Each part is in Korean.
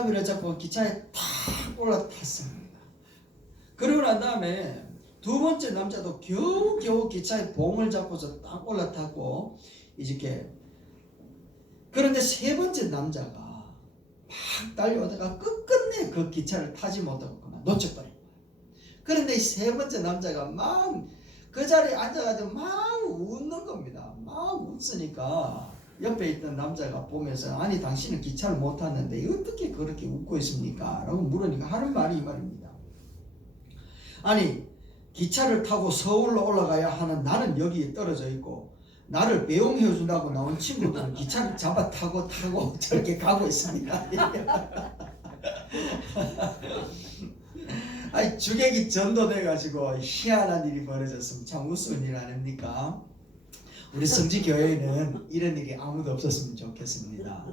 장갑이를 잡고 기차에 탁 올라탔습니다. 그러고 난 다음에 두 번째 남자도 겨우겨우 기차의 봉을 잡고서 딱 올라타고 이렇게, 그런데 세 번째 남자가 막 달려오다가 끝끝내 그 기차를 타지 못하고 그만 놓쳐버린 거예요. 그런데 이 세 번째 남자가 막 그 자리에 앉아가지고 막 웃는 겁니다. 막 웃으니까 옆에 있던 남자가 보면서, 아니 당신은 기차를 못 탔는데 어떻게 그렇게 웃고 있습니까? 라고 물으니까 하는 말이 이 말입니다. 아니 기차를 타고 서울로 올라가야 하는 나는 여기에 떨어져 있고, 나를 배웅해 준다고 나온 친구들은 기차를 잡아 타고 저렇게 가고 있습니다. 아니 주객이 전도돼가지고 희한한 일이 벌어졌으면 참 우스운 일 아닙니까? 우리 성지교회에는 이런 일이 아무도 없었으면 좋겠습니다.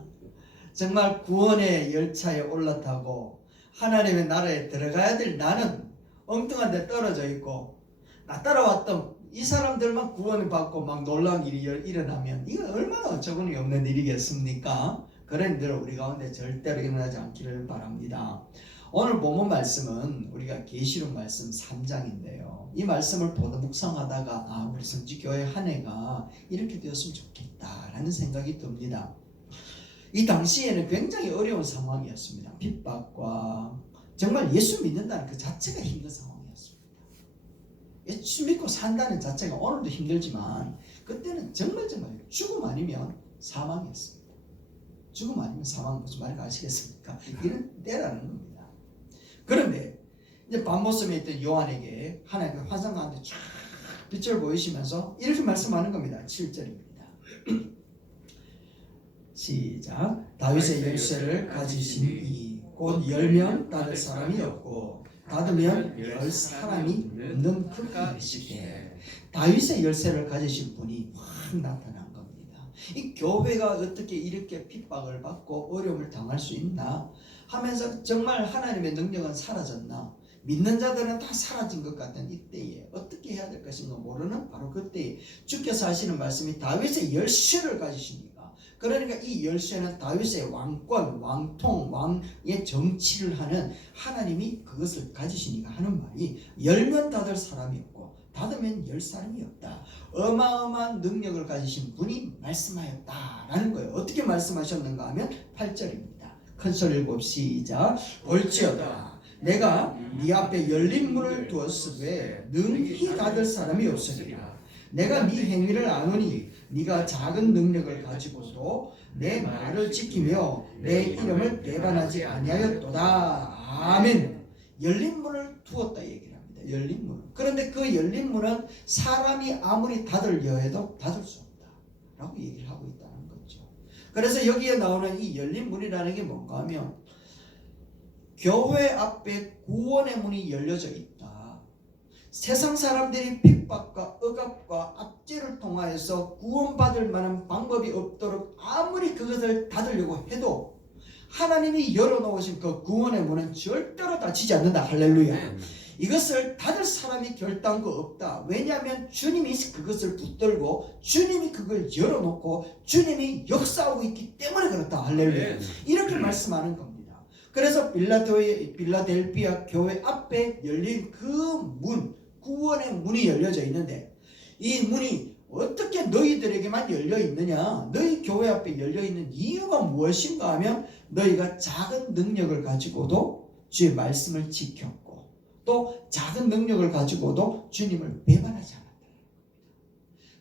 정말 구원의 열차에 올라타고 하나님의 나라에 들어가야 될 나는 엉뚱한 데 떨어져 있고, 나 따라왔던 이 사람들만 구원을 받고 막 놀라운 일이 일어나면 이건 얼마나 어처구니 없는 일이겠습니까? 그런 일 우리 가운데 절대로 일어나지 않기를 바랍니다. 오늘 본문 말씀은 우리가 계시록 말씀 3장인데요. 이 말씀을 보다 묵상하다가 우리 성지교회 한 해가 이렇게 되었으면 좋겠다라는 생각이 듭니다. 이 당시에는 굉장히 어려운 상황이었습니다. 핍박과 정말 예수 믿는다는 그 자체가 힘든 상황이었습니다. 예수 믿고 산다는 자체가 오늘도 힘들지만 그때는 정말 죽음 아니면 사망이었습니다. 죽음 아니면 사망, 무슨 말인지 아시겠습니까? 이런 때라는 겁니다. 그런데 이제 밤모섬에 있던 요한에게 하나님의 환상 가운데 쫙 빛을 보이시면서 이렇게 말씀하는 겁니다. 7절입니다. 시작. 다윗의 열쇠를 가지신 이 곧 열면 닫을 사람이 없고 닫으면 열 사람이 없는 그 일이시되, 다윗의 열쇠를 가지신 분이 확 나타난 겁니다. 이 교회가 어떻게 이렇게 핍박을 받고 어려움을 당할 수 있나 하면서 정말 하나님의 능력은 사라졌나, 믿는 자들은 다 사라진 것 같은 이때에 어떻게 해야 될 것인가 모르는 바로 그때에 주께서 하시는 말씀이 다윗의 열쇠를 가지십니까? 그러니까 이 열쇠는 다윗의 왕권, 왕통, 왕의 정치를 하는 하나님이 그것을 가지시니까 하는 말이, 열면 닫을 사람이 없고 닫으면 열 사람이 없다. 어마어마한 능력을 가지신 분이 말씀하였다라는 거예요. 어떻게 말씀하셨는가 하면 8절입니다. 큰 소리 읽고 시작. 볼지어다 내가 네 앞에 열린 문을 두었으되 능히 닫을 사람이 없으리라. 내가 네 행위를 아노니 네가 작은 능력을 가지고도 내 말을 지키며 내 이름을 배반하지 아니하였도다. 아멘. 열린 문을 두었다 얘기를 합니다. 열린 문. 그런데 그 열린 문은 사람이 아무리 닫으려 해도 닫을 수 없다 라고 얘기를 하고 있다는 거죠. 그래서 여기에 나오는 이 열린 문이라는 게 뭔가 하면, 교회 앞에 구원의 문이 열려져 있다. 세상 사람들이 핍박과 억압과 압제를 통하여서 구원받을 만한 방법이 없도록 아무리 그것을 닫으려고 해도 하나님이 열어놓으신 그 구원의 문은 절대로 닫히지 않는다. 할렐루야. 이것을 닫을 사람이 결단코 없다. 왜냐하면 주님이 그것을 붙들고 주님이 그걸 열어놓고 주님이 역사하고 있기 때문에 그렇다. 할렐루야. 이렇게 말씀하는 겁니다. 그래서 빌라델피아 교회 앞에 열린 그 문, 구원의 문이 열려져 있는데, 이 문이 어떻게 너희들에게만 열려 있느냐? 너희 교회 앞에 열려 있는 이유가 무엇인가 하면, 너희가 작은 능력을 가지고도 주의 말씀을 지켰고, 또 작은 능력을 가지고도 주님을 배반하지 않았다.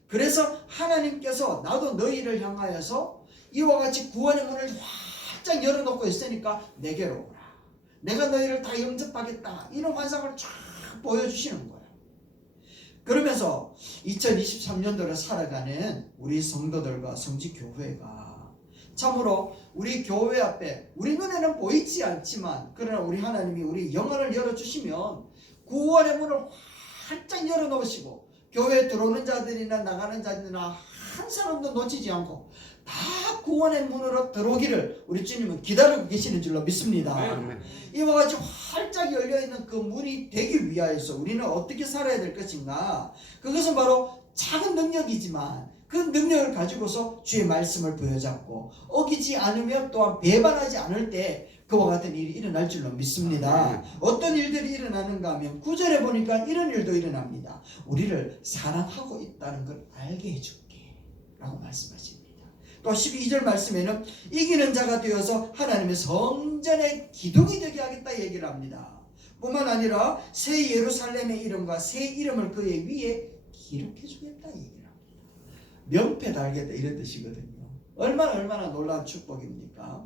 그래서 하나님께서 나도 너희를 향하여서 이와 같이 구원의 문을 활짝 열어놓고 있으니까 내게로 오라. 내가 너희를 다 영접하겠다. 이런 환상을 쫙 보여주시는 거예요. 그러면서 2023년도를 살아가는 우리 성도들과 성지교회가 참으로 우리 교회 앞에 우리 눈에는 보이지 않지만, 그러나 우리 하나님이 우리 영혼을 열어주시면 구원의 문을 활짝 열어놓으시고, 교회에 들어오는 자들이나 나가는 자들이나 한 사람도 놓치지 않고 다 구원의 문으로 들어오기를 우리 주님은 기다리고 계시는 줄로 믿습니다. 이와 같이 활짝 열려있는 그 문이 되기 위하여서 우리는 어떻게 살아야 될 것인가? 그것은 바로 작은 능력이지만 그 능력을 가지고서 주의 말씀을 부여잡고, 어기지 않으며 또한 배반하지 않을 때 그와 같은 일이 일어날 줄로 믿습니다. 어떤 일들이 일어나는가 하면 9절에 보니까 이런 일도 일어납니다. 우리를 사랑하고 있다는 걸 알게 해줄게 라고 말씀하십니다. 또 12절 말씀에는 이기는 자가 되어서 하나님의 성전의 기둥이 되게 하겠다 얘기를 합니다. 뿐만 아니라 새 예루살렘의 이름과 새 이름을 그의 위에 기록해 주겠다 얘기를 합니다. 명패 달겠다 이런 뜻이거든요. 얼마나 놀라운 축복입니까?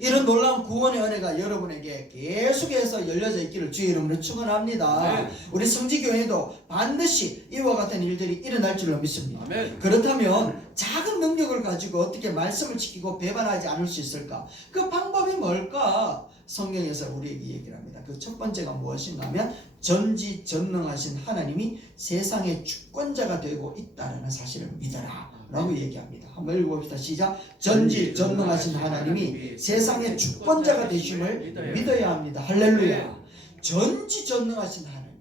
이런 놀라운 구원의 은혜가 여러분에게 계속해서 열려져 있기를 주의 이름으로 축원합니다. 우리 성지교회도 반드시 이와 같은 일들이 일어날 줄로 믿습니다. 그렇다면 작은 능력을 가지고 어떻게 말씀을 지키고 배반하지 않을 수 있을까? 그 방법이 뭘까? 성경에서 우리에게 얘기를 합니다. 그 첫 번째가 무엇인가 하면 전지전능하신 하나님이 세상의 주권자가 되고 있다는 사실을 믿어라 라고 얘기합니다. 한번 읽어봅시다. 시작. 전지전능하신 하나님이 세상의 주권자가 되심을 믿어야 합니다. 할렐루야. 전지전능하신 하나님,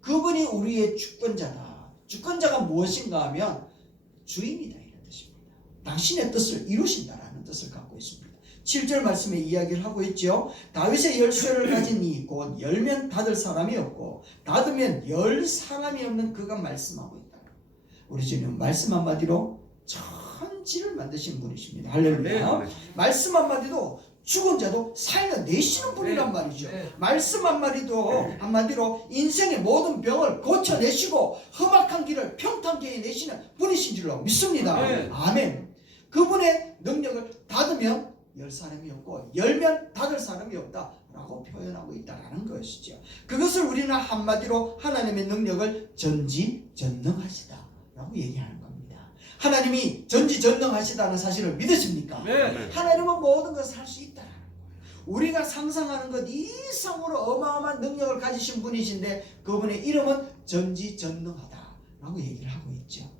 그분이 우리의 주권자다. 주권자가 무엇인가 하면 주인이다 이런 뜻입니다. 당신의 뜻을 이루신다라는 뜻을 갖고 있습니다. 7절 말씀에 이야기를 하고 있죠. 다윗의 열쇠를 가진 이 곧 열면 닫을 사람이 없고 닫으면 열 사람이 없는 그가 말씀하고 있다. 우리 주님은 말씀 한마디로 천지를 만드신 분이십니다. 할렐루야. 말씀 한마디도 죽은 자도 살려내시는 분이란 말이죠. 말씀 한마디로 인생의 모든 병을 고쳐내시고 험악한 길을 평탄케 해내시는 분이신 줄로 믿습니다. 아멘. 그분의 능력을 닫으면 열 사람이 없고 열면 닫을 사람이 없다라고 표현하고 있다는 것이죠. 그것을 우리는 한마디로 하나님의 능력을 전지전능하시다라고 얘기하는 겁니다. 하나님이 전지전능하시다는 사실을 믿으십니까? 하나님은 모든 것을 할 수 있다라는 거예요. 우리가 상상하는 것 이상으로 어마어마한 능력을 가지신 분이신데 그분의 이름은 전지전능하다라고 얘기를 하고 있죠.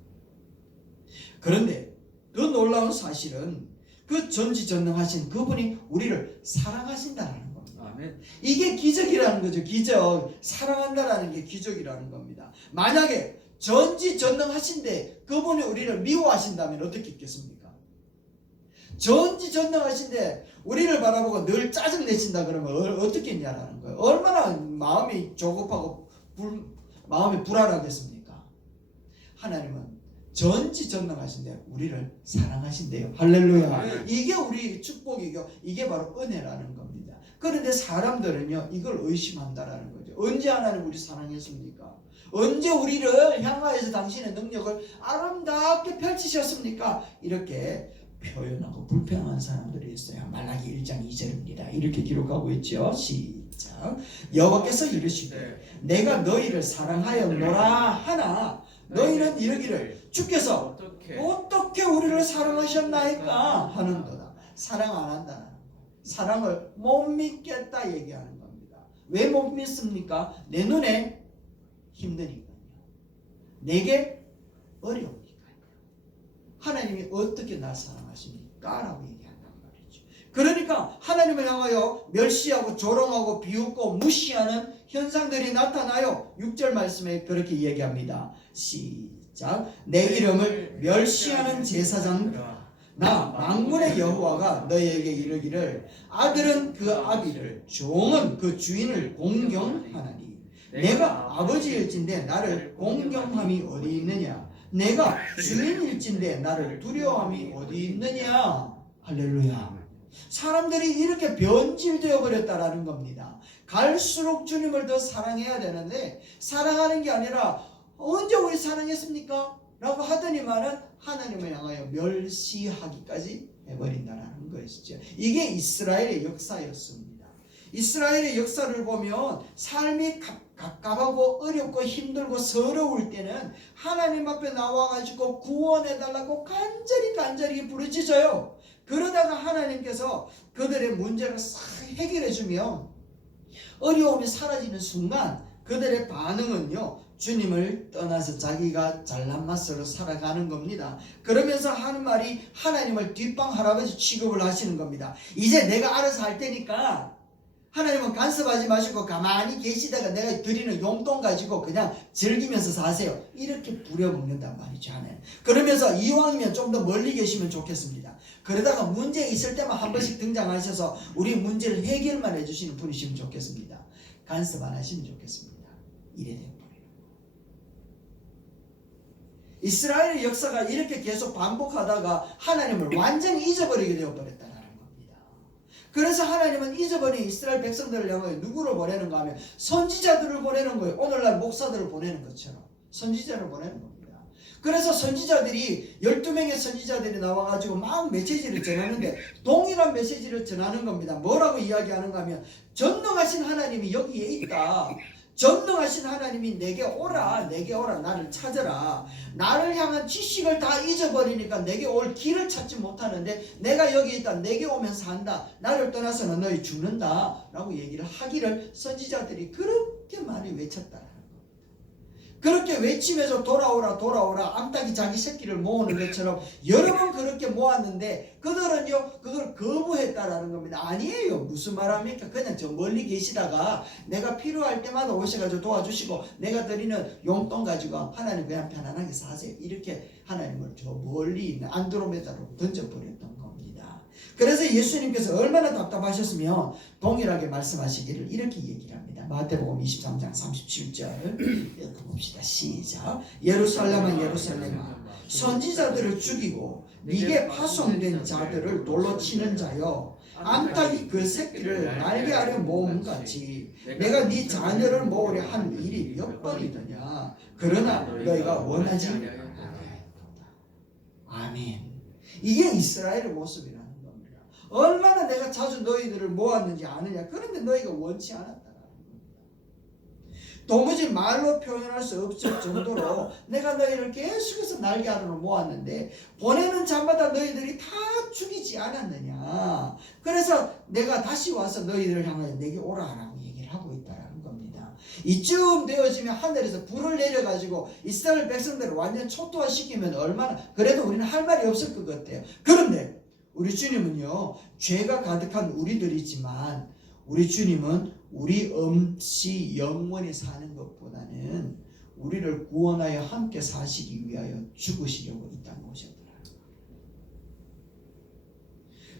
그런데 그 놀라운 사실은 그 전지전능하신 그분이 우리를 사랑하신다라는 겁니다. 아멘. 이게 기적이라는 거죠. 기적. 사랑한다라는 게 기적이라는 겁니다. 만약에 전지전능하신데 그분이 우리를 미워하신다면 어떻게 있겠습니까? 전지전능하신데 우리를 바라보고 늘 짜증내신다 그러면 어떻게 했냐라는 거예요. 얼마나 마음이 조급하고 마음이 불안하겠습니까? 하나님은 전지전능하신데 우리를 사랑하신대요. 할렐루야. 이게 우리 축복이고 이게 바로 은혜라는 겁니다. 그런데 사람들은요 이걸 의심한다라는 거죠. 언제 하나님 우리 사랑했습니까? 언제 우리를 향하여서 당신의 능력을 아름답게 펼치셨습니까? 이렇게 표현하고 불평한 사람들이 있어요. 말라기 1장 2절입니다. 이렇게 기록하고 있죠. 시작. 여호와께서 이르시되 내가 너희를 사랑하였노라 하나 너희는 이르기를 주께서 어떻게 우리를 사랑하셨나이까 하는도다. 사랑 안 한다는 거예요. 사랑을 못 믿겠다 얘기하는 겁니다. 왜 못 믿습니까? 내 눈에 힘드니까요. 내게 어려우니까요. 하나님이 어떻게 날 사랑하십니까? 라고 얘기한단 말이죠. 그러니까 하나님을 향하여 멸시하고 조롱하고 비웃고 무시하는 현상들이 나타나요. 6절 말씀에 그렇게 얘기합니다. 시작. 내 이름을 멸시하는 제사장들아 나 만군의 여호와가 너희에게 이르기를 아들은 그 아비를 종은 그 주인을 공경하나니 내가 아버지일진데 나를 공경함이 어디 있느냐 내가 주인일진데 나를 두려워함이 어디 있느냐. 할렐루야. 사람들이 이렇게 변질되어 버렸다라는 겁니다. 갈수록 주님을 더 사랑해야 되는데 사랑하는 게 아니라 언제 우리 사랑했습니까? 라고 하더니만은 하나님을 향하여 멸시하기까지 해버린다는 것이죠. 이게 이스라엘의 역사였습니다. 이스라엘의 역사를 보면 삶이 갑갑하고 어렵고 힘들고 서러울 때는 하나님 앞에 나와가지고 구원해달라고 간절히 부르짖어요. 그러다가 하나님께서 그들의 문제를 싹 해결해주면 어려움이 사라지는 순간 그들의 반응은요 주님을 떠나서 자기가 잘난 맛으로 살아가는 겁니다. 그러면서 하는 말이 하나님을 뒷방 할아버지 취급을 하시는 겁니다. 이제 내가 알아서 할 테니까 하나님은 간섭하지 마시고 가만히 계시다가 내가 드리는 용돈 가지고 그냥 즐기면서 사세요. 이렇게 부려먹는단 말이죠. 하나님. 그러면서 이왕이면 좀 더 멀리 계시면 좋겠습니다. 그러다가 문제 있을 때만 한 번씩 등장하셔서 우리 문제를 해결만 해주시는 분이시면 좋겠습니다. 간섭 안 하시면 좋겠습니다. 이래 돼요. 이스라엘의 역사가 이렇게 계속 반복하다가 하나님을 완전히 잊어버리게 되어버렸다는 겁니다. 그래서 하나님은 잊어버린 이스라엘 백성들을 향하여 누구를 보내는가 하면 선지자들을 보내는 거예요. 오늘날 목사들을 보내는 것처럼 선지자를 보내는 겁니다. 그래서 선지자들이 12명의 선지자들이 나와가지고 막 메시지를 전하는데 동일한 메시지를 전하는 겁니다. 뭐라고 이야기하는가 하면 전능하신 하나님이 여기에 있다. 전능하신 하나님이 내게 오라 나를 찾아라. 나를 향한 지식을 다 잊어버리니까 내게 올 길을 찾지 못하는데 내가 여기 있다. 내게 오면 산다. 나를 떠나서는 너희 죽는다 라고 얘기를 하기를 선지자들이 그렇게 많이 외쳤다. 그렇게 외치면서 돌아오라 암탉이 자기 새끼를 모으는 것처럼 여러 번 그렇게 모았는데 그들은요 그걸 거부했다라는 겁니다. 아니에요. 무슨 말합니까? 그냥 저 멀리 계시다가 내가 필요할 때마다 오셔가지고 도와주시고 내가 드리는 용돈 가지고 하나님 그냥 편안하게 사세요. 이렇게 하나님을 저 멀리 있는 안드로메다로 던져버렸던 겁니다. 그래서 예수님께서 얼마나 답답하셨으면 동일하게 말씀하시기를 이렇게 얘기를 합니다. 마태복음 23장 37절 읽어봅시다. 시작. 예루살렘아 예루살렘아 선지자들을 죽이고 네게 파송된 자들을 돌로 치는 자여 암탉이 그 새끼를 날개 아래 모음같이 내가 네 자녀를 모으려 한 일이 몇 번이더냐. 그러나 너희가 원하지 않았다. 아멘. 이게 이스라엘의 모습이라는 겁니다. 얼마나 내가 자주 너희들을 모았는지 아느냐. 그런데 너희가 원치 않았다라는 겁니다. 도무지 말로 표현할 수 없을 정도로 내가 너희를 계속해서 날개 아래로 모았는데 보내는 자마다 너희들이 다 죽이지 않았느냐. 그래서 내가 다시 와서 너희들을 향하여 내게 오라라고 얘기를 하고 있다라는 겁니다. 이쯤 되어지면 하늘에서 불을 내려가지고 이스라엘 백성들을 완전 초토화시키면 얼마나 그래도 우리는 할 말이 없을 것 같아요. 그런데 우리 주님은요 죄가 가득한 우리들이지만 우리 주님은 우리 없이 영원히 사는 것보다는 우리를 구원하여 함께 사시기 위하여 죽으시려고 이 땅에 오셨더라.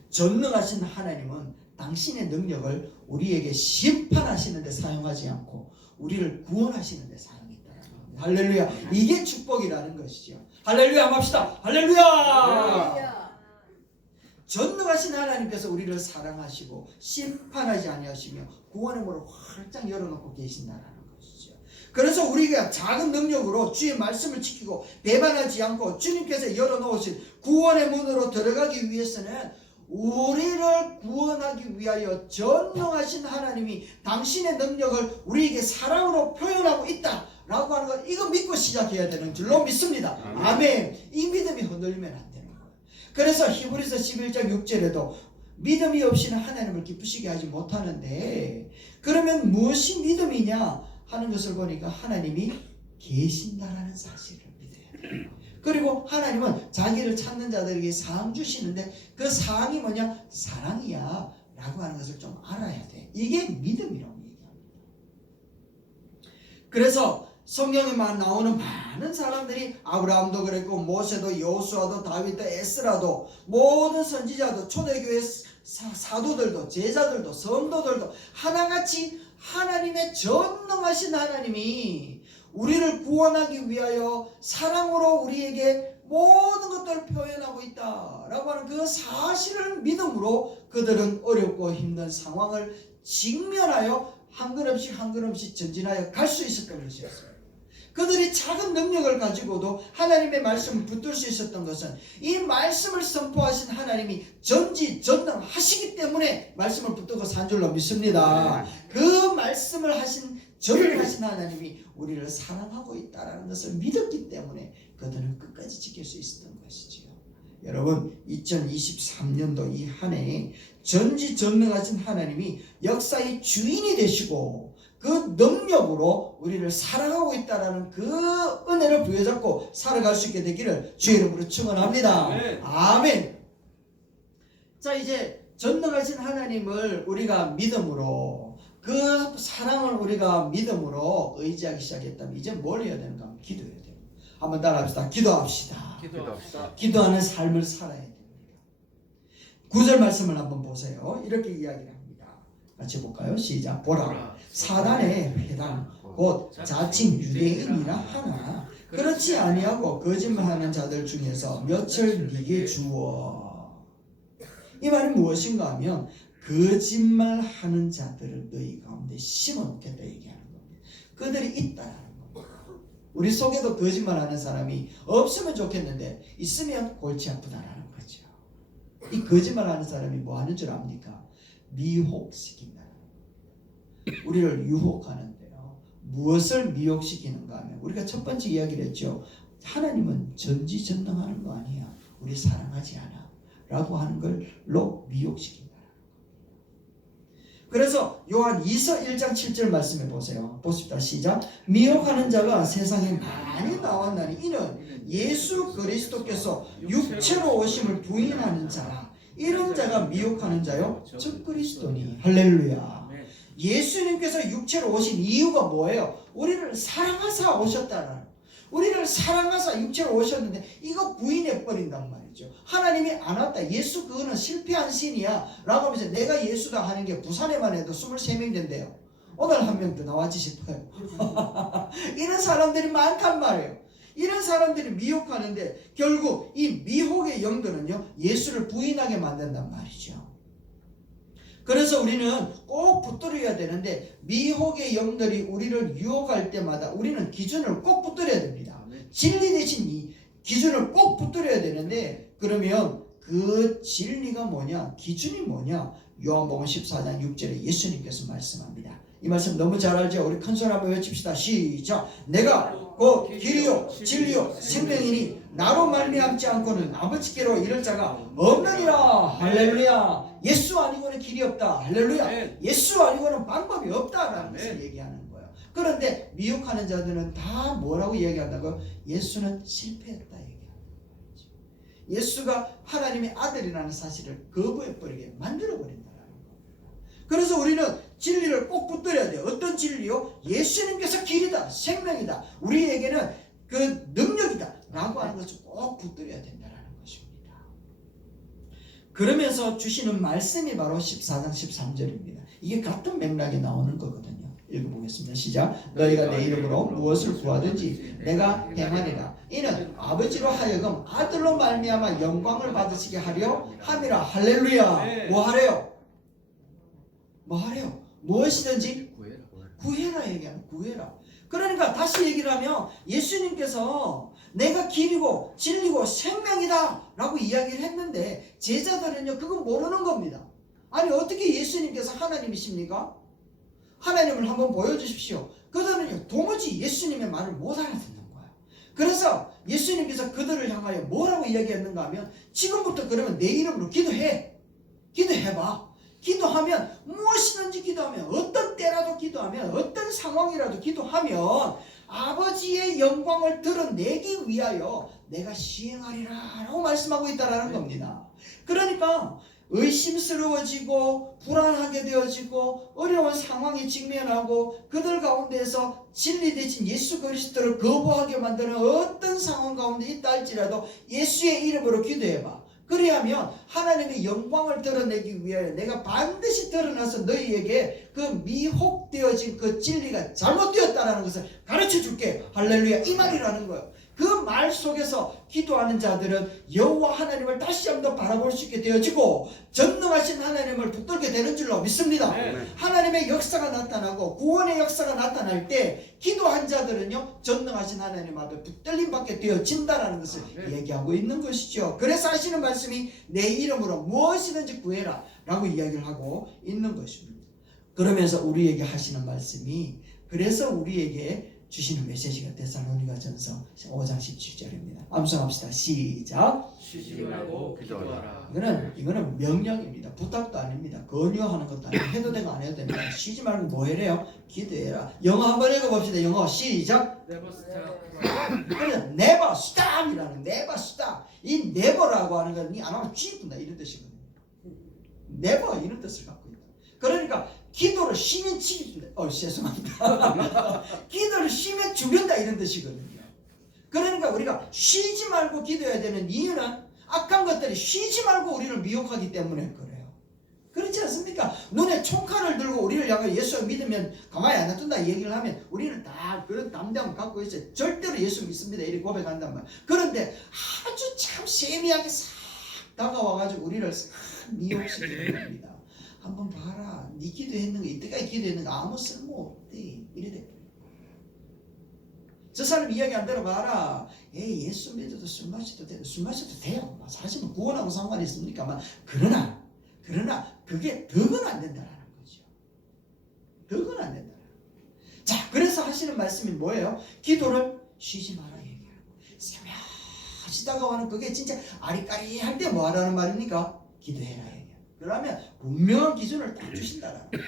전능하신 하나님은 당신의 능력을 우리에게 심판하시는 데 사용하지 않고 우리를 구원하시는 데 사용했다는 겁니다. 할렐루야. 이게 축복이라는 것이죠. 할렐루야 한번 합시다. 할렐루야. 전능하신 하나님께서 우리를 사랑하시고 심판하지 아니하시며 구원의 문을 활짝 열어놓고 계신다라는 것이죠. 그래서 우리가 작은 능력으로 주의 말씀을 지키고 배반하지 않고 주님께서 열어놓으신 구원의 문으로 들어가기 위해서는 우리를 구원하기 위하여 전능하신 하나님이 당신의 능력을 우리에게 사랑으로 표현하고 있다라고 하는 것, 이거 믿고 시작해야 되는 줄로 믿습니다. 아멘. 이 믿음이 흔들리면 안 되는 거예요. 그래서 히브리서 11장 6절에도 믿음이 없이는 하나님을 기쁘시게 하지 못하는데, 그러면 무엇이 믿음이냐 하는 것을 보니까 하나님이 계신다라는 사실을 믿어야 돼요. 그리고 하나님은 자기를 찾는 자들에게 사항 주시는데 그 사항이 뭐냐? 사랑이야 라고 하는 것을 좀 알아야 돼. 이게 믿음이라고 얘기합니다. 그래서 성경에만 나오는 많은 사람들이, 아브라함도 그랬고 모세도 여호수아도 다윗도 에스라도 모든 선지자도 초대교회 사도들도 제자들도 성도들도 하나같이 하나님의 전능하신 하나님이 우리를 구원하기 위하여 사랑으로 우리에게 모든 것들을 표현하고 있다라고 하는 그 사실을 믿음으로 그들은 어렵고 힘든 상황을 직면하여 한 걸음씩 한 걸음씩 전진하여 갈 수 있었던 것이었어요. 그들이 작은 능력을 가지고도 하나님의 말씀을 붙들 수 있었던 것은 이 말씀을 선포하신 하나님이 전지전능하시기 때문에 말씀을 붙들고 산 줄로 믿습니다. 그 말씀을 하신 전능하신 하나님이 우리를 사랑하고 있다는 것을 믿었기 때문에 그들은 끝까지 지킬 수 있었던 것이지요. 여러분, 2023년도 이 한 해에 전지전능하신 하나님이 역사의 주인이 되시고 그 능력으로 우리를 사랑하고 있다는 그 은혜를 부여잡고 살아갈 수 있게 되기를 주의 이름으로 축원합니다. 아멘. 자, 이제 전능하신 하나님을 우리가 믿음으로, 그 사랑을 우리가 믿음으로 의지하기 시작했다면 이제 뭘 해야 되는가 하면 기도해야 돼요. 한번 따라합시다. 기도합시다. 기도하는 삶을 살아야 됩니다. 9절 말씀을 한번 보세요. 이렇게 이야기를 합니다. 같이 볼까요? 시작. 보라, 사단의 회당 곧 자칭 유대인이라 하나 그렇지 아니하고 거짓말하는 자들 중에서 몇을 네게 주어. 이 말이 무엇인가 하면 거짓말하는 자들을 너희 가운데 심어놓겠다 얘기하는 겁니다. 그들이 있다라는 겁니다. 우리 속에도 거짓말하는 사람이 없으면 좋겠는데 있으면 골치 아프다라는 거죠. 이 거짓말하는 사람이 뭐 하는 줄 압니까? 미혹시킨다. 우리를 유혹하는데요. 무엇을 미혹시키는가 하면 우리가 첫 번째 이야기를 했죠. 하나님은 전지전능하는 거 아니야. 우리 사랑하지 않아. 라고 하는 걸로 미혹시킨다. 그래서 요한 2서 1장 7절 말씀해 보세요. 보십시다. 시작. 미혹하는 자가 세상에 많이 나왔나니 이는 예수 그리스도께서 육체로 오심을 부인하는 자라. 이런 자가 미혹하는 자요 즉 그리스도니. 할렐루야. 예수님께서 육체로 오신 이유가 뭐예요? 우리를 사랑하사 오셨다는, 우리를 사랑하사 육체로 오셨는데 이거 부인해 버린단 말이죠. 하나님이 안 왔다. 예수 그거는 실패한 신이야 라고 하면서 내가 예수다 하는 게 부산에만 해도 23명 된대요. 오늘 한 명 더 나왔지 싶어요. 이런 사람들이 많단 말이에요. 이런 사람들이 미혹하는데 결국 이 미혹의 영들은요 예수를 부인하게 만든단 말이죠. 그래서 우리는 꼭 붙들어야 되는데 미혹의 영들이 우리를 유혹할 때마다 우리는 기준을 꼭 붙들어야 됩니다. 진리 대신 이 기준을 꼭 붙들어야 되는데 그러면 그 진리가 뭐냐? 기준이 뭐냐? 요한복음 14장 6절에 예수님께서 말씀합니다. 이 말씀 너무 잘 알죠? 우리 큰 소리 한번 외칩시다. 시작. 내가 곧 길이요 진리요 생명이니 나로 말미암지 않고는 아버지께로 이를 자가 없느니라. 할렐루야. 예수 아니고는 길이 없다. 할렐루야. 예수 아니고는 방법이 없다라는 것을 얘기하는 거예요. 그런데 미혹하는 자들은 다 뭐라고 얘기한다고요? 예수는 실패했다 얘기합니다. 예수가 하나님의 아들이라는 사실을 거부해버리게 만들어버린다라는 겁니다. 그래서 우리는 진리를 꼭 붙들어야 돼요. 어떤 진리요? 예수님께서 길이다, 생명이다, 우리에게는 그 능력이다 라고 하는 것을 꼭 붙들어야 된다는 것입니다. 그러면서 주시는 말씀이 바로 14장 13절입니다. 이게 같은 맥락에 나오는 거거든요. 읽어보겠습니다. 시작. 너희가 내 이름으로 무엇을 구하든지 내가 행하리라. 이는 아버지로 하여금 아들로 말미암아 영광을 받으시게 하려 함이라. 할렐루야. 뭐 하래요? 뭐 하래요? 무엇이든지 구해라 얘기하면 구해라. 그러니까 다시 얘기를 하면 예수님께서 내가 길이고 진리고 생명이다 라고 이야기를 했는데 제자들은요 그거 모르는 겁니다. 아니 어떻게 예수님께서 하나님이십니까? 하나님을 한번 보여주십시오. 그들은요 도무지 예수님의 말을 못 알아듣는 거예요. 그래서 예수님께서 그들을 향하여 뭐라고 이야기했는가 하면 지금부터 그러면 내 이름으로 기도해. 기도해봐. 기도하면 무엇이든지 기도하면 어떤 때라도 기도하면 어떤 상황이라도 기도하면 아버지의 영광을 드러내기 위하여 내가 시행하리라 라고 말씀하고 있다는 겁니다. 그러니까 의심스러워지고 불안하게 되어지고 어려운 상황에 직면하고 그들 가운데에서 진리 대신 예수 그리스도를 거부하게 만드는 어떤 상황 가운데 있다 할지라도 예수의 이름으로 기도해봐. 그리하면 하나님의 영광을 드러내기 위하여 내가 반드시 드러나서 너희에게 그 미혹되어진 그 진리가 잘못되었다는 것을 가르쳐 줄게. 할렐루야. 이 말이라는 거예요. 그 말 속에서 기도하는 자들은 여호와 하나님을 다시 한번 바라볼 수 있게 되어지고 전능하신 하나님을 붙들게 되는 줄로 믿습니다. 하나님의 역사가 나타나고 구원의 역사가 나타날 때 기도한 자들은요 전능하신 하나님 앞에 붙들림 받게 되어진다는 것을 얘기하고 있는 것이죠. 그래서 하시는 말씀이 내 이름으로 무엇이든지 구해라 라고 이야기를 하고 있는 것입니다. 그러면서 우리에게 하시는 말씀이 그래서 우리에게 주시는 메시지가 데살로니가전서 5장 17절입니다. 암송합시다. 시작. 쉬지 말고 기도하라. 이거는 명령입니다. 부탁도 아닙니다. 권유하는 것도 아니고 해도 되고 안 해도 됩니다. 쉬지 말고 뭐 해래요? 기도해라. 영어 한번 읽어봅시다. 영어 시작. Never stop. 그래서 never stop이라는 never stop. 이 never라고 하는 건 안 하면 죽는다 이런 뜻이거든요. never 이런 뜻을 갖고 있다. 그러니까 기도를 쉬면 죄송합니다. 기도를 쉬면 죽는다 이런 뜻이거든요. 그러니까 우리가 쉬지 말고 기도해야 되는 이유는 악한 것들이 쉬지 말고 우리를 미혹하기 때문에 그래요. 그렇지 않습니까? 눈에 총칼을 들고 우리를 향해 예수 믿으면 가만히 안 놔둔다 얘기를 하면 우리는 다 그런 담대함을 갖고 있어요. 절대로 예수 믿습니다 이렇게 고백한단 말이에요. 그런데 아주 참 세미하게 싹 다가와가지고 우리를 싹 미혹시키는 겁니다. 한번 봐라. 네 기도했는 거 이때까지 기도했는 거 아무 쓸모없대. 이래 돼. 저 사람 이야기 안 들어봐라. 예수 믿어도 술 마셔도 돼요. 술 마셔도 돼요. 사실 뭐 구원하고 상관이 있습니까만 그러나 그게 덕은 안 된다는 거죠. 덕은 안 된다. 자, 그래서 하시는 말씀이 뭐예요? 기도를 쉬지 마라 얘기하는 거예요. 새벽이 다가와는 그게 진짜 아리까리할 때 뭐 하라는 말입니까? 기도해라 얘기해요. 그러면 분명한 기준을 딱 주신다라는 거예요.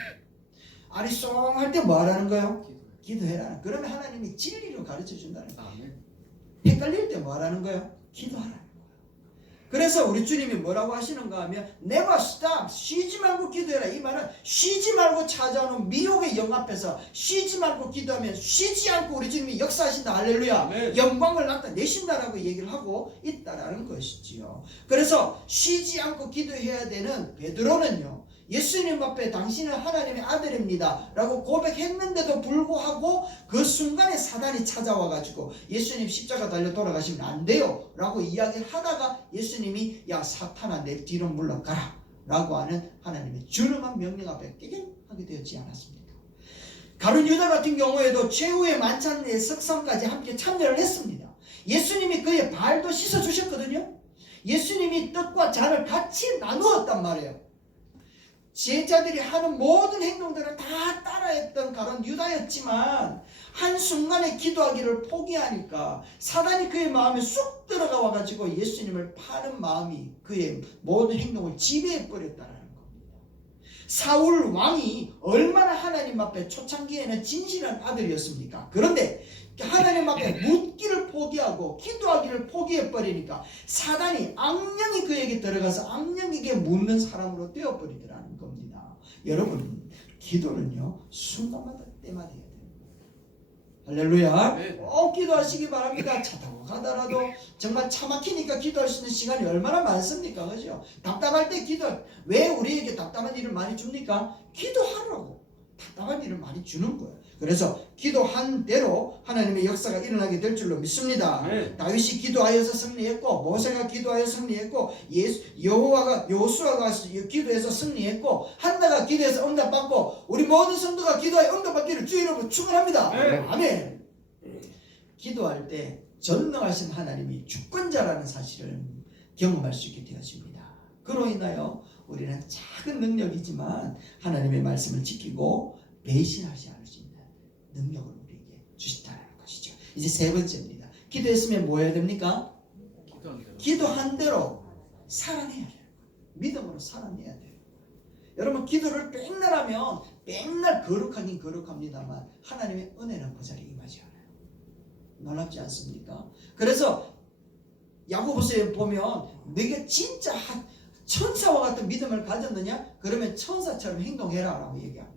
아리송할 때 뭐 하라는 거예요? 기도해라. 그러면 하나님이 진리로 가르쳐 준다는 거예요. 헷갈릴 때 뭐 하라는 거예요? 기도하라는 거예요. 그래서 우리 주님이 뭐라고 하시는가 하면 never stop, 쉬지 말고 기도해라. 이 말은 쉬지 말고 찾아오는 미혹의 영 앞에서 쉬지 말고 기도하면 쉬지 않고 우리 주님이 역사하신다. 할렐루야. 아멘. 영광을 나타내신다라고 얘기를 하고 있다라는 것이지요. 그래서 쉬지 않고 기도해야 되는 베드로는요, 예수님 앞에 당신은 하나님의 아들입니다 라고 고백했는데도 불구하고 그 순간에 사단이 찾아와가지고 예수님 십자가 달려 돌아가시면 안 돼요 라고 이야기를 하다가 예수님이 야 사탄아 내 뒤로 물러가라 라고 하는 하나님의 준엄한 명령 앞에 깨갱하게 되었지 않았습니까? 가룟 유다 같은 경우에도 최후의 만찬의 석상까지 함께 참여를 했습니다. 예수님이 그의 발도 씻어주셨거든요. 예수님이 떡과 잔을 같이 나누었단 말이에요. 제자들이 하는 모든 행동들을 다 따라했던 가룟 유다였지만 한순간에 기도하기를 포기하니까 사단이 그의 마음에 쑥 들어가 와가지고 예수님을 파는 마음이 그의 모든 행동을 지배해버렸다는 겁니다. 사울 왕이 얼마나 하나님 앞에 초창기에는 진실한 아들이었습니까? 그런데 하나님 앞에 묻기를 포기하고 기도하기를 포기해버리니까 사단이 악령이 그에게 들어가서 악령에게 묻는 사람으로 되어버리더라는 겁니다. 여러분, 기도는요 순간마다 때마다 해야 됩니다. 할렐루야. 네. 꼭 기도하시기 바랍니다. 차 타고 가더라도 정말 차 막히니까 기도할 수 있는 시간이 얼마나 많습니까? 그죠? 답답할 때 기도. 왜 우리에게 답답한 일을 많이 줍니까? 기도하라고 답답한 일을 많이 주는 거예요. 그래서 기도한 대로 하나님의 역사가 일어나게 될 줄로 믿습니다. 네. 다윗이 기도하여서 승리했고 모세가 기도하여 승리했고 여호수아가 기도해서 승리했고 한나가 기도해서 응답받고 우리 모든 성도가 기도하여 응답받기를 주의 이름으로 축원합니다. 네. 아멘. 기도할 때 전능하신 하나님이 주권자라는 사실을 경험할 수 있게 되어집니다. 그로 인하여 우리는 작은 능력이지만 하나님의 말씀을 지키고 배신하지 않을 수 있는 능력을 우리에게 주신다는 것이죠. 이제 세 번째입니다. 기도했으면 뭐 해야 됩니까? 기도한 대로 살아내야 돼요. 믿음으로 살아내야 돼요. 여러분, 기도를 맨날 하면 맨날 거룩하긴 거룩합니다만 하나님의 은혜는 그 자리에 임하지 않아요. 놀랍지 않습니까? 그래서 야고보서에 보면 네가 진짜 천사와 같은 믿음을 가졌느냐? 그러면 천사처럼 행동해라 라고 얘기합니다.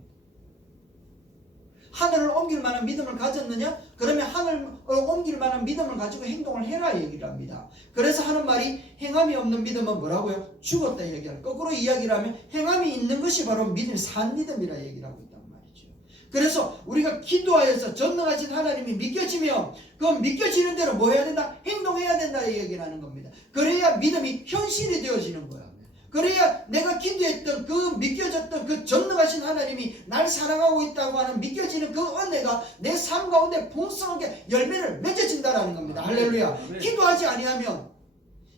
하늘을 옮길 만한 믿음을 가졌느냐? 그러면 하늘을 옮길 만한 믿음을 가지고 행동을 해라 얘기를 합니다. 그래서 하는 말이 행함이 없는 믿음은 뭐라고요? 죽었다 얘기하는. 거꾸로 이야기를 하면 행함이 있는 것이 바로 믿음, 산 믿음이라 얘기를 하고 있단 말이죠. 그래서 우리가 기도하여서 전능하신 하나님이 믿겨지면 그건 믿겨지는 대로 뭐 해야 된다? 행동해야 된다 얘기를 하는 겁니다. 그래야 믿음이 현실이 되어지는 거야. 그래야 내가 기도했던 그 믿겨졌던 그 전능하신 하나님이 날 사랑하고 있다고 하는 믿겨지는 그 은혜가 내 삶 가운데 풍성하게 열매를 맺어진다라는 겁니다. 할렐루야. 기도하지 아니하면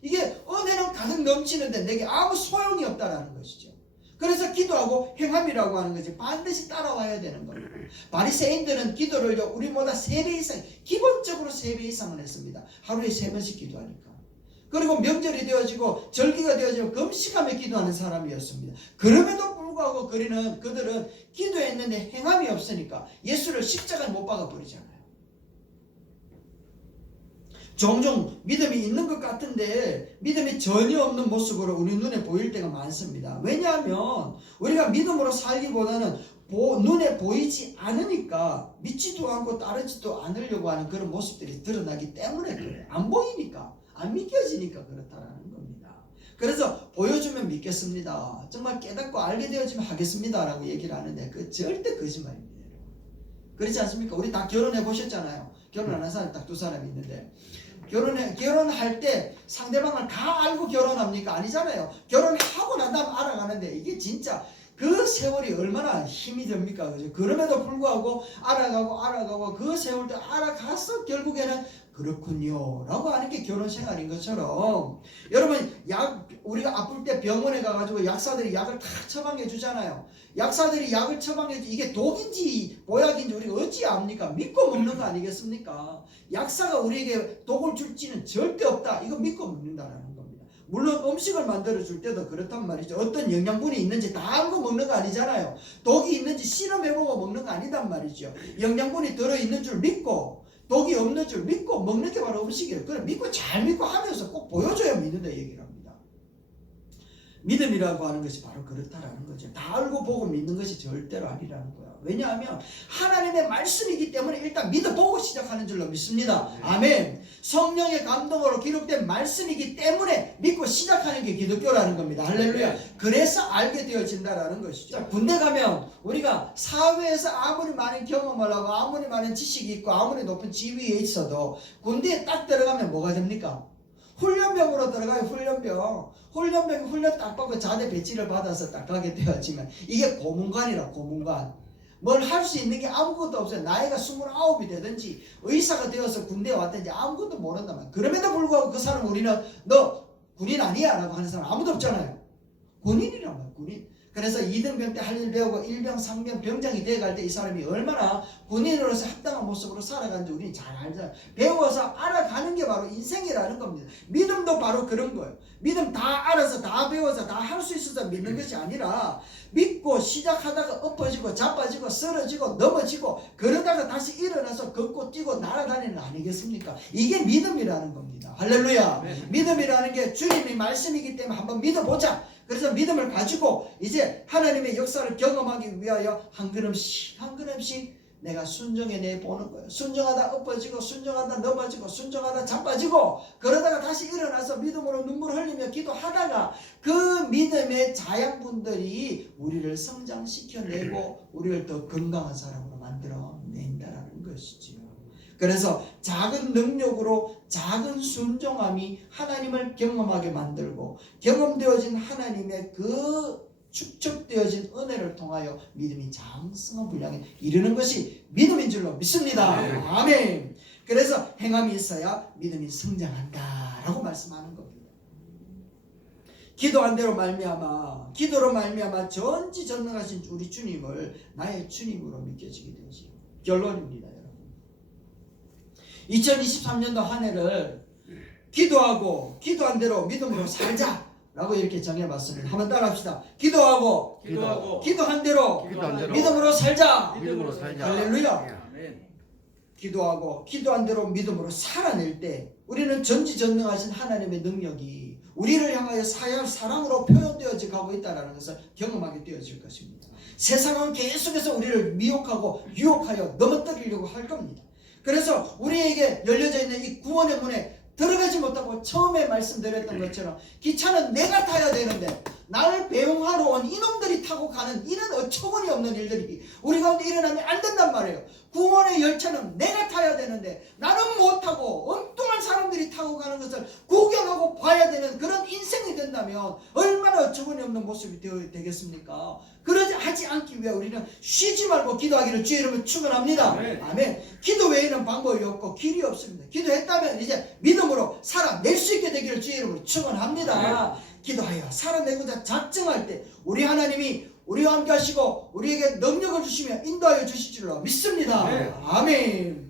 이게 은혜는 가득 넘치는데 내게 아무 소용이 없다라는 것이죠. 그래서 기도하고 행함이라고 하는 것이 반드시 따라와야 되는 겁니다. 바리새인들은 기도를 우리보다 3배 이상, 기본적으로 3배 이상을 했습니다. 하루에 3번씩 기도하니까. 그리고 명절이 되어지고 절기가 되어지고 금식하며 기도하는 사람이었습니다. 그럼에도 불구하고 그들은 기도했는데 행함이 없으니까 예수를 십자가에 못 박아버리잖아요. 종종 믿음이 있는 것 같은데 믿음이 전혀 없는 모습으로 우리 눈에 보일 때가 많습니다. 왜냐하면 우리가 믿음으로 살기보다는 눈에 보이지 않으니까 믿지도 않고 따르지도 않으려고 하는 그런 모습들이 드러나기 때문에 그래요. 안 보이니까, 안 믿겨지니까 그렇다는 겁니다. 그래서 보여주면 믿겠습니다. 정말 깨닫고 알게 되어지면 하겠습니다라고 얘기를 하는데 그 절대 거짓말입니다. 그렇지 않습니까? 우리 다 결혼해 보셨잖아요. 결혼 안 한 사람 딱 두 사람이 있는데 결혼할 때 상대방을 다 알고 결혼합니까? 아니잖아요. 결혼하고 난 다음 알아가는데 이게 진짜 그 세월이 얼마나 힘이 듭니까? 그죠? 그럼에도 불구하고 알아가고 그 세월도 알아가서 결국에는 그렇군요 라고 하는 게 결혼 생활인 것처럼 여러분 우리가 아플 때 병원에 가가지고 약사들이 약을 다 처방해 주잖아요. 약사들이 약을 처방해 주 이게 독인지 보약인지 우리가 어찌 압니까? 믿고 먹는 거 아니겠습니까? 약사가 우리에게 독을 줄지는 절대 없다. 이거 믿고 먹는다라는 겁니다. 물론 음식을 만들어 줄 때도 그렇단 말이죠. 어떤 영양분이 있는지 다 알고 먹는 거 아니잖아요. 독이 있는지 실험해보고 먹는 거 아니단 말이죠. 영양분이 들어있는 줄 믿고 독이 없는 줄 믿고 먹는 게 바로 음식이에요. 그래 믿고 잘 믿고 하면서 꼭 보여줘야 믿는다 얘기를 합니다. 믿음이라고 하는 것이 바로 그렇다라는 거죠. 다 알고 보고 믿는 것이 절대로 아니라는 거야. 왜냐하면 하나님의 말씀이기 때문에 일단 믿어보고 시작하는 줄로 믿습니다. 아멘. 성령의 감동으로 기록된 말씀이기 때문에 믿고 시작하는 게 기독교라는 겁니다. 할렐루야. 그래서 알게 되어진다라는 것이죠. 자, 군대 가면 우리가 사회에서 아무리 많은 경험을 하고 아무리 많은 지식이 있고 아무리 높은 지위에 있어도 군대에 딱 들어가면 뭐가 됩니까? 훈련병으로 들어가요. 훈련병이 훈련 딱 받고 자대 배치를 받아서 딱 가게 되어지면 이게 고문관이라 고문관. 뭘 할 수 있는 게 아무것도 없어요. 나이가 29이 되든지 의사가 되어서 군대에 왔든지 아무것도 모른단 말이에요. 그럼에도 불구하고 그 사람 우리는 너 군인 아니야 라고 하는 사람 아무도 없잖아요. 군인이란 말이에요. 군인. 그래서 2등병 때 할 일 배우고 1병, 3병 병장이 돼갈 때 이 사람이 얼마나 군인으로서 합당한 모습으로 살아가는지 우리는 잘 알잖아요. 배워서 알아가는 게 바로 인생이라는 겁니다. 믿음도 바로 그런 거예요. 믿음 다 알아서 다 배워서 다 할 수 있어서 믿는 것이 아니라 믿고 시작하다가 엎어지고 자빠지고 쓰러지고 넘어지고 그러다가 다시 일어나서 걷고 뛰고 날아다니는 거 아니겠습니까? 이게 믿음이라는 겁니다. 할렐루야. 믿음이라는 게 주님의 말씀이기 때문에 한번 믿어보자. 그래서 믿음을 가지고 이제 하나님의 역사를 경험하기 위하여 한 걸음씩 한 걸음씩 내가 순종해 보는 거예요. 순종하다 엎어지고 순종하다 넘어지고 순종하다 자빠지고 그러다가 다시 일어나서 믿음으로 눈물 흘리며 기도하다가 그 믿음의 자양분들이 우리를 성장시켜내고 우리를 더 건강한 사람으로 만들어낸다라는 것이지요. 그래서 작은 능력으로 작은 순종함이 하나님을 경험하게 만들고 경험되어진 하나님의 그 축적되어진 은혜를 통하여 믿음이 장성한 분량에 이르는 것이 믿음인 줄로 믿습니다. 아멘. 그래서 행함이 있어야 믿음이 성장한다 라고 말씀하는 겁니다. 기도한 대로 기도로 말미암아 전지전능하신 우리 주님을 나의 주님으로 믿겨지게 되지. 결론입니다. 여러분 2023년도 한 해를 기도한 대로 믿음으로 살자 라고 이렇게 정해봤습니다. 한번 따라합시다. 기도한 대로 믿음으로 살자. 할렐루야. 기도한 대로 믿음으로 살아낼 때 우리는 전지전능하신 하나님의 능력이 우리를 향하여 사야할 사랑으로 표현되어져 가고 있다는 것을 경험하게 되어질 것입니다. 세상은 계속해서 우리를 미혹하고 유혹하여 넘어뜨리려고 할 겁니다. 그래서 우리에게 열려져 있는 이 구원의 문에 들어가지 못하고 처음에 말씀드렸던 것처럼 기차는 내가 타야 되는데 나를 배웅하러 온 이놈들이 타고 가는 이런 어처구니 없는 일들이 우리 가운데 일어나면 안 된단 말이에요. 구원의 열차는 내가 타야 되는데 나는 못 타고 엉뚱한 사람들이 타고 가는 것을 구경하고 봐야 되는 그런 인생이 된다면 얼마나 어처구니 없는 모습이 되겠습니까? 그러지 하지 않기 위해 우리는 쉬지 말고 기도하기를 주의 이름으로 축원합니다. 아멘. 기도 외에는 방법이 없고 길이 없습니다. 기도했다면 이제 믿음으로 살아낼 수 있게 되기를 주의 이름으로 축원합니다. 기도하여 살아내고자 작정할 때 우리 하나님이 우리와 함께 하시고 우리에게 능력을 주시며 인도하여 주실 줄로 믿습니다. 아멘.